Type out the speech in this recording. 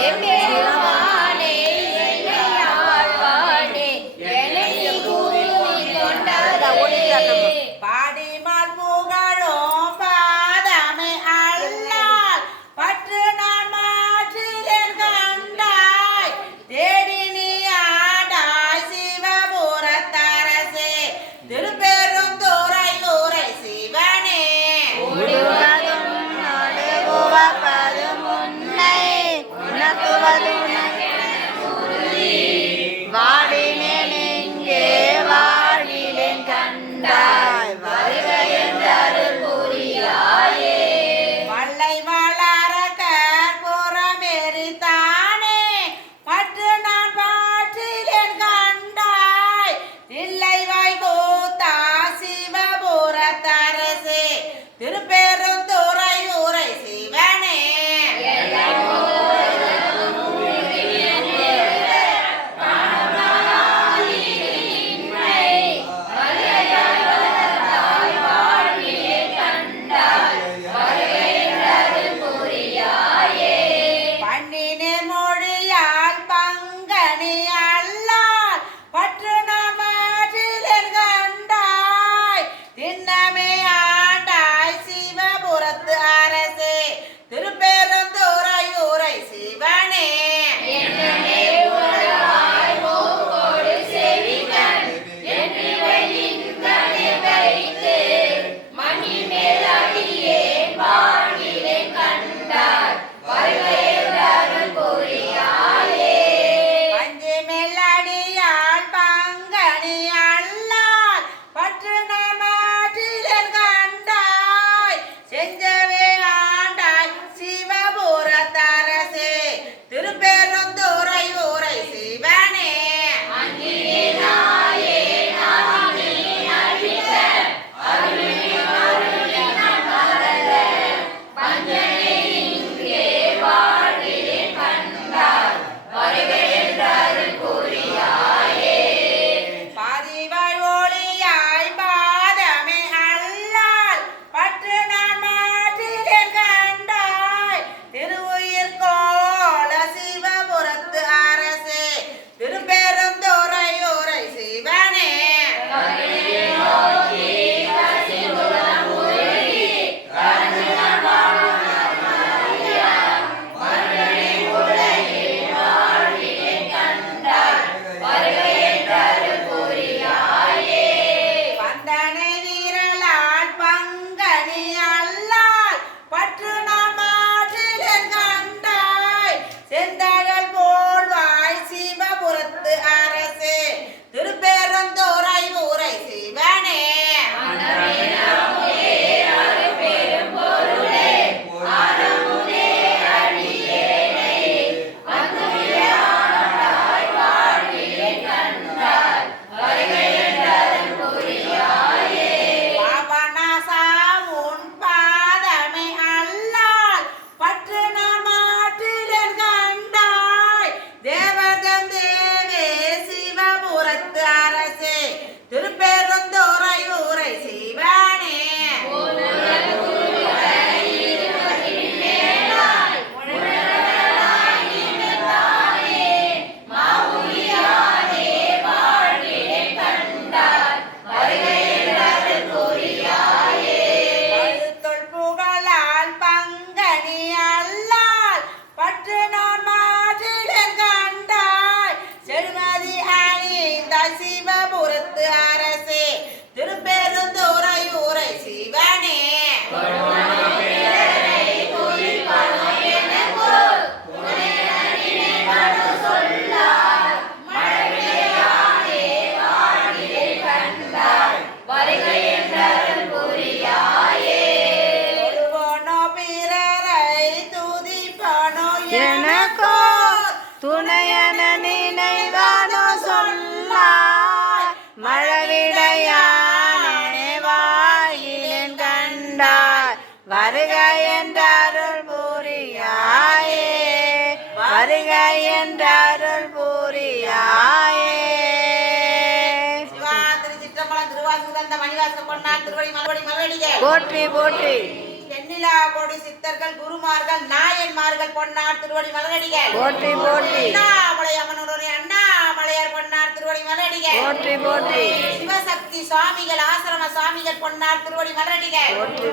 ¡Bienvenido! என நினைவானோ சொன்னாய் மழவிடையானே வாயிலின் கண்டாய் வருக என்றருள் புரியாயே. வருக என்றருள் புரியாயே. போற்றி போற்றி. தென்னிலா கொடி சித்தர்கள் குருமார்கள் நாயன்மார்கள் பொன்னார் திருவடி மலரடிகள் போற்றி போற்றி. திருவடி மலரடிகள் போற்றி போற்றி. சிவசக்தி சுவாமிகள் ஆசிரம சுவாமிகள் பொன்னார் திருவடி போற்றி.